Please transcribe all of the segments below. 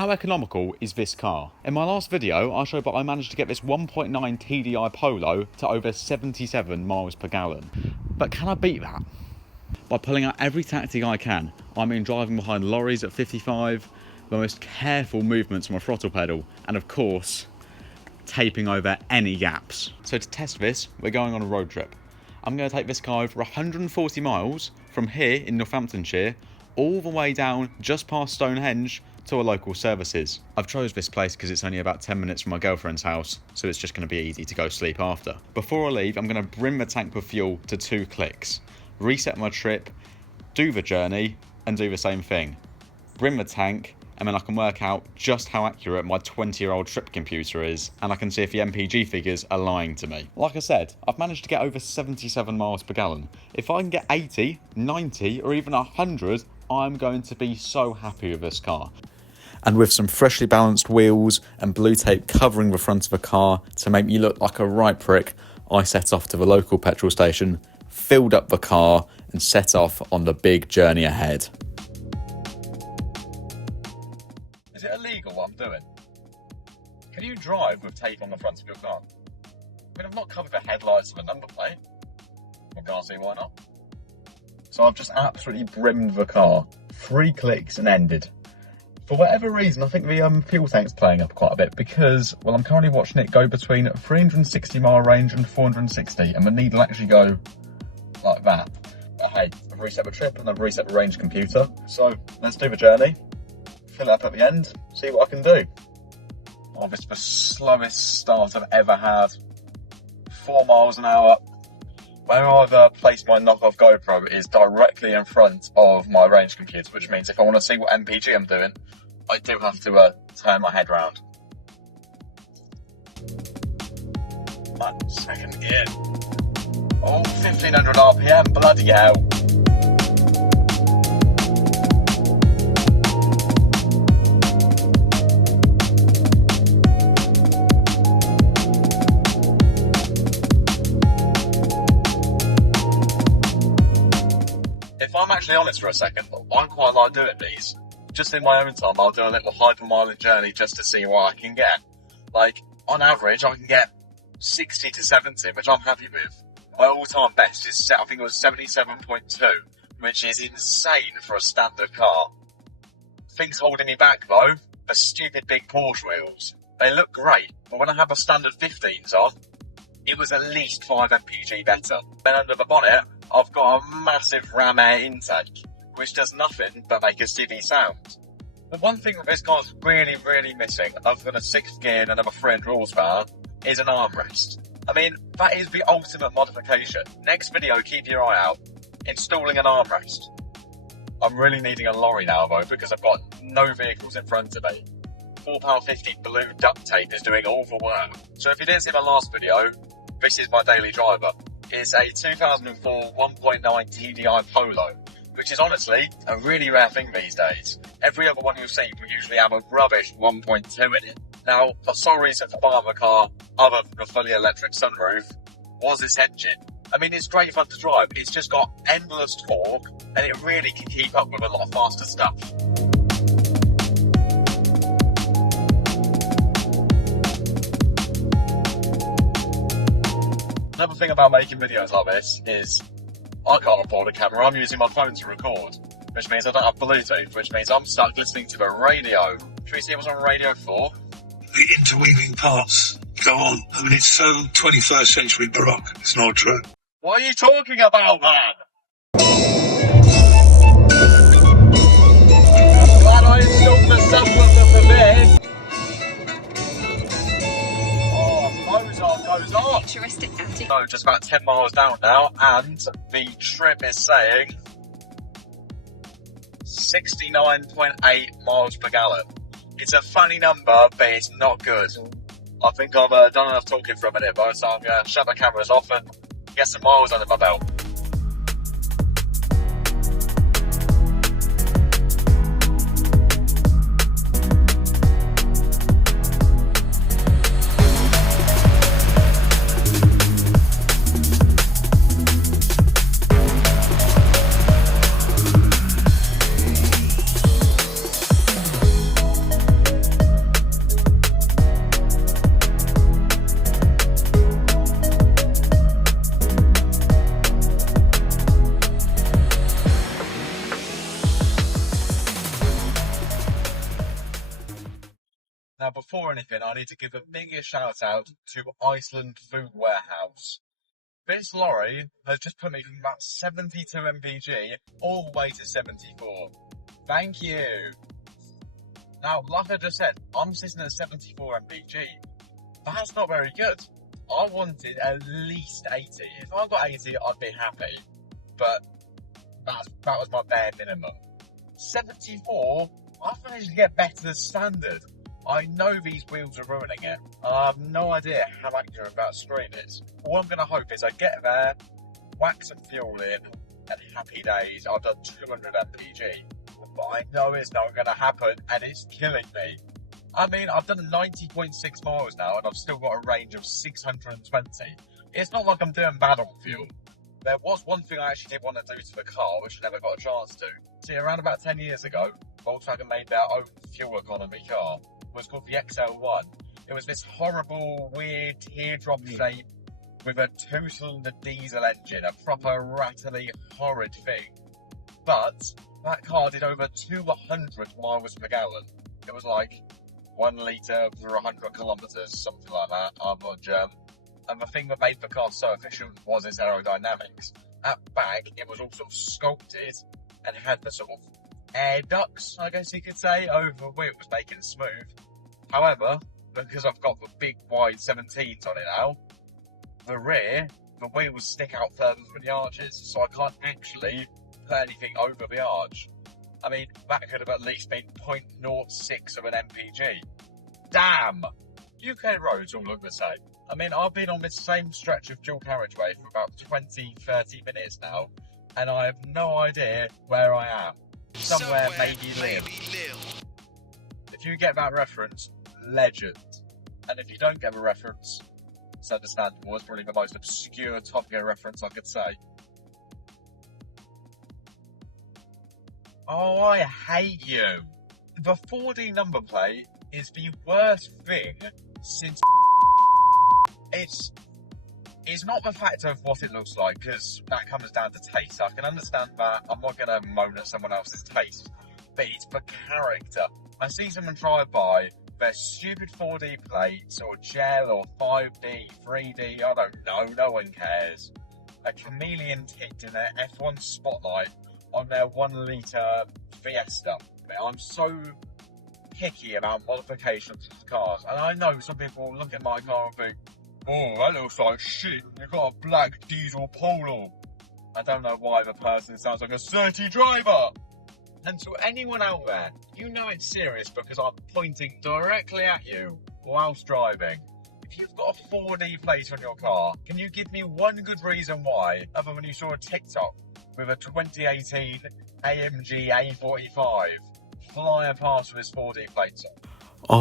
How economical is this car? In my last video, I showed that I managed to get this 1.9 TDI Polo to over 77 miles per gallon. But can I beat that? By pulling out every tactic I can. I mean driving behind lorries at 55, the most careful movements on my throttle pedal, and of course, taping over any gaps. So to test this, we're going on a road trip. I'm going to take this car over 140 miles from here in Northamptonshire, all the way down just past Stonehenge to a local services. I've chose this place because it's only about 10 minutes from my girlfriend's house, so it's just going to be easy to go sleep after. Before I leave, I'm going to brim the tank with fuel to 2 clicks, reset my trip, do the journey, and do the same thing. Brim the tank, and then I can work out just how accurate my 20-year-old trip computer is, and I can see if the MPG figures are lying to me. Like I said, I've managed to get over 77 miles per gallon. If I can get 80, 90, or even 100, I'm going to be so happy with this car. And with some freshly balanced wheels and blue tape covering the front of the car to make me look like a right prick, I set off to the local petrol station, filled up the car, and set off on the big journey ahead. Is it illegal what I'm doing? Can you drive with tape on the front of your car? I mean, I've not covered the headlights of a number plate. I can't see why not. So I've just absolutely brimmed the car. 3 clicks and ended. For whatever reason, I think the fuel tank's playing up quite a bit because, well, I'm currently watching it go between 360 mile range and 460, and the needle actually go like that. But hey, I've reset the trip and I've reset the range computer. So let's do the journey, fill it up at the end, see what I can do. Oh, this is the slowest start I've ever had. 4 miles an hour. Where I've placed my knockoff GoPro is directly in front of my range computer, which means if I want to see what MPG I'm doing, I do have to turn my head round. 1 second gear. Oh, 1500 RPM, bloody hell. If I'm actually honest for a second, I quite like doing these. Just in my own time, I'll do a little hyper-mileage journey just to see what I can get. Like, on average, I can get 60 to 70, which I'm happy with. My all-time best is, I think it was 77.2, which is insane for a standard car. Things holding me back, though, are stupid big Porsche wheels. They look great, but when I have a standard 15s on, it was at least 5 mpg better. Then under the bonnet, I've got a massive ram air intake, which does nothing but make a silly sound. The one thing that this car's really missing, other than a 6th gear and another 300 horsepower, is an armrest. I mean, that is the ultimate modification. Next video, keep your eye out. Installing an armrest. I'm really needing a lorry now though, because I've got no vehicles in front of me. £4.50 blue duct tape is doing all the work. So if you didn't see my last video, this is my daily driver. It's a 2004 1.9 TDI Polo, which is honestly a really rare thing these days. Every other one you've seen will usually have a rubbish 1.2 in it. Now, the sole reason for buying the car, other than the fully electric sunroof, was its engine. I mean, it's great fun to drive. It's just got endless torque, and it really can keep up with a lot of faster stuff. Another thing about making videos like this is I can't afford a camera, I'm using my phone to record, which means I don't have Bluetooth, which means I'm stuck listening to the radio. Should we see what's on the radio for? The interweaving parts go on. I mean, it's so 21st century Baroque, it's not true. What are you talking about, man? Glad I installed the subwoofer for this. Goes on. Futuristic antique. So just about 10 miles down now, and the trip is saying 69.8 miles per gallon. It's a funny number, but it's not good. I think I've done enough talking for a minute, though, so I'm going to shut the cameras off and get some miles under my belt. Now, before anything, I need to give a biggest shout out to Iceland Food Warehouse. This lorry has just put me from about 72 mpg all the way to 74. Thank you. Now, like I just said, I'm sitting at 74 mpg. That's not very good. I wanted at least 80. If I got 80, I'd be happy. But that was my bare minimum. 74, I think I should get better than standard. I know these wheels are ruining it. I have no idea how accurate that screen is. All I'm going to hope is I get there, whack some fuel in, and happy days, I've done 200 mpg. But I know it's not going to happen, and it's killing me. I mean, I've done 90.6 miles now, and I've still got a range of 620. It's not like I'm doing bad on fuel. There was one thing I actually did want to do to the car, which I never got a chance to. See, around about 10 years ago, Volkswagen made their own fuel economy car. It was called the XL1. It was this horrible, weird teardrop shape with a 2-cylinder diesel engine, a proper rattly, horrid thing. But that car did over 200 miles per gallon. It was like 1 litre for 100 kilometres, something like that. I'm not German. And the thing that made the car so efficient was its aerodynamics. At back, it was all sort of sculpted and had the sort of air ducts, I guess you could say, over the wheel, was making it smooth. However, because I've got the big wide 17s on it now, the rear, the wheels stick out further from the arches, so I can't actually put anything over the arch. I mean, that could have at least been 0.06 of an mpg. Damn! UK roads all look the same. I mean, I've been on this same stretch of dual carriageway for about 20-30 minutes now, and I have no idea where I am. Somewhere maybe live. If you get that reference, legend. And if you don't get the reference, it's understandable. It's probably the most obscure Top Gear reference I could say. Oh, I hate you. The 4D number plate is the worst thing since It's not the fact of what it looks like, because that comes down to taste. I can understand that. I'm not going to moan at someone else's taste. But it's the character. I see someone drive by their stupid 4D plates, or gel, or 5D, 3D, I don't know, no one cares. A chameleon ticked in their F1 spotlight on their 1 litre Fiesta. I'm so picky about modifications of cars, and I know some people look at my car and think, oh, that looks like shit, you've got a black diesel polo. I don't know why the person sounds like a dirty driver. And to anyone out there, you know it's serious because I'm pointing directly at you whilst driving. If you've got a 4D plate on your car, can you give me one good reason why, other than you saw a TikTok with a 2018 AMG A45 flying past with his 4D plates on?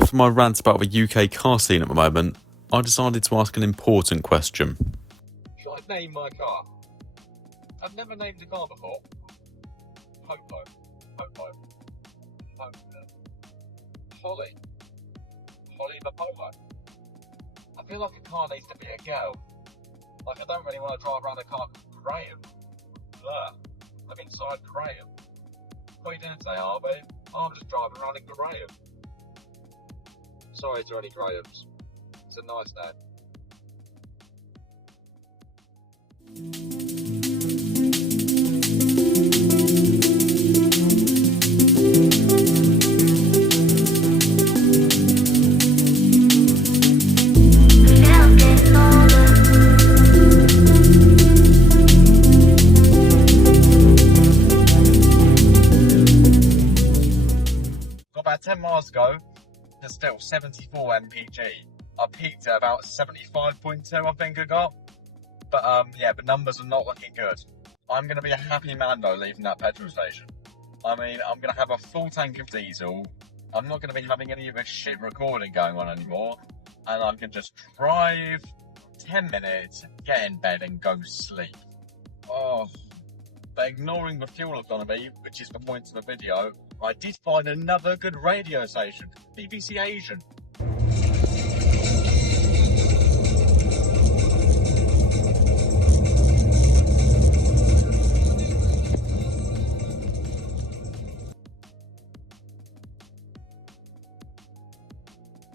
After my rant about the UK car scene at the moment, I decided to ask an important question. Should I name my car? I've never named a car before. Polo. Holly the Polo. I feel like a car needs to be a girl. Like, I don't really want to drive around a car called Graham. Blur. I'm inside Graham. What are you doing today, Harvey? I'm just driving around in Graham. Sorry to any Grahams. It's a nice name. Got about 10 miles to go. There's still 74 mpg. I peaked at about 75.2, I think I got. But yeah, the numbers are not looking good. I'm going to be a happy man though leaving that petrol station. I mean, I'm going to have a full tank of diesel. I'm not going to be having any of this shit recording going on anymore. And I can just drive 10 minutes, get in bed and go sleep. Oh, but ignoring the fuel economy, which is the point of the video, I did find another good radio station, BBC Asian.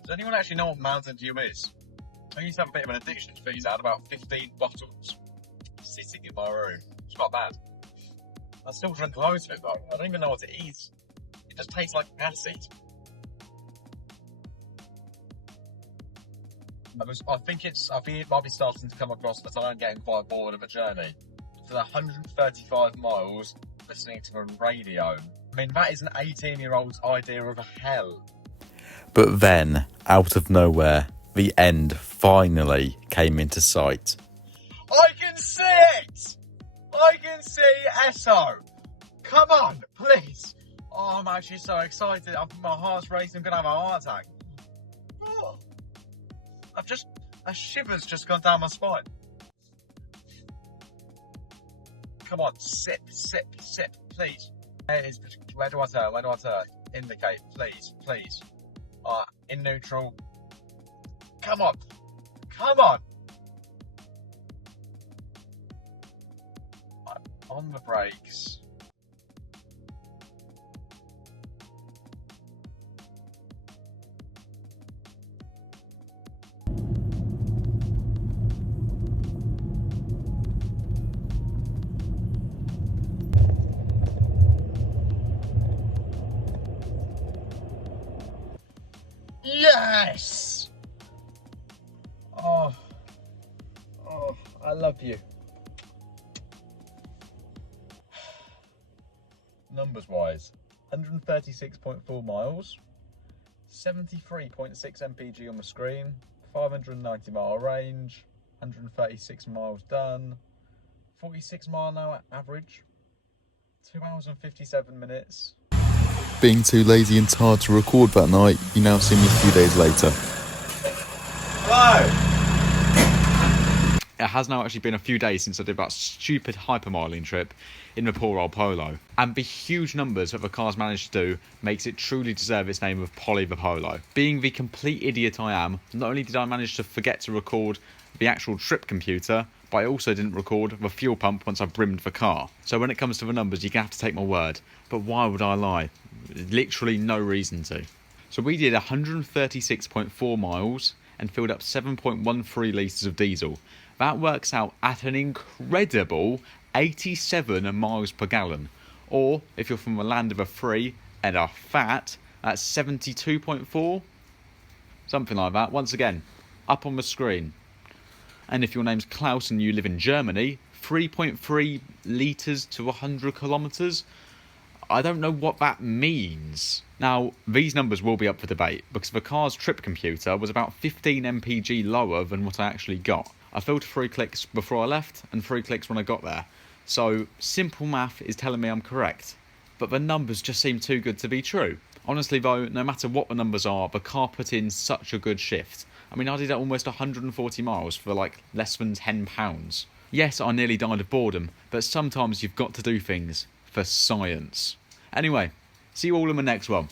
Does anyone actually know what Mountain Dew is? I used to have a bit of an addiction to these. I had about 15 bottles sitting in my room. It's quite bad. I still drink loads of it though. I don't even know what it is. It just tastes like acid. I think it might be starting to come across that I am getting quite bored of a journey. For 135 miles listening to a radio. I mean, that is an 18-year-old's idea of hell. But then, out of nowhere, the end finally came into sight. I can see it! I can see Esso! Come on, please! Oh, I'm actually so excited. My heart's racing. I'm going to have a heart attack. Oh. A shiver's just gone down my spine. Come on, sip, please. Where do I turn? Indicate, please. In neutral. Come on. On the brakes. Yes! Oh, I love you. Numbers wise, 136.4 miles, 73.6 mpg on the screen, 590 mile range, 136 miles done, 46 mile an hour average, 2 hours and 57 minutes. Being too lazy and tired to record that night, you now see me a few days later. Hello! It has now actually been a few days since I did that stupid hypermiling trip in the poor old Polo. And the huge numbers that the car's managed to do makes it truly deserve its name of Polly the Polo. Being the complete idiot I am, not only did I manage to forget to record the actual trip computer, but I also didn't record the fuel pump once I brimmed the car. So when it comes to the numbers, you're going to have to take my word. But why would I lie? Literally no reason to. So we did 136.4 miles and filled up 7.13 litres of diesel. That works out at an incredible 87 miles per gallon. Or, if you're from the land of a free and are fat, that's 72.4. Something like that. Once again, up on the screen. And if your name's Klaus and you live in Germany, 3.3 litres to 100 kilometres. I don't know what that means. Now, these numbers will be up for debate because the car's trip computer was about 15 mpg lower than what I actually got. I filled 3 clicks before I left and 3 clicks when I got there. So, simple math is telling me I'm correct. But the numbers just seem too good to be true. Honestly though, no matter what the numbers are, the car put in such a good shift. I mean, I did almost 140 miles for like less than £10. Yes, I nearly died of boredom, but sometimes you've got to do things for science. Anyway, see you all in the next one.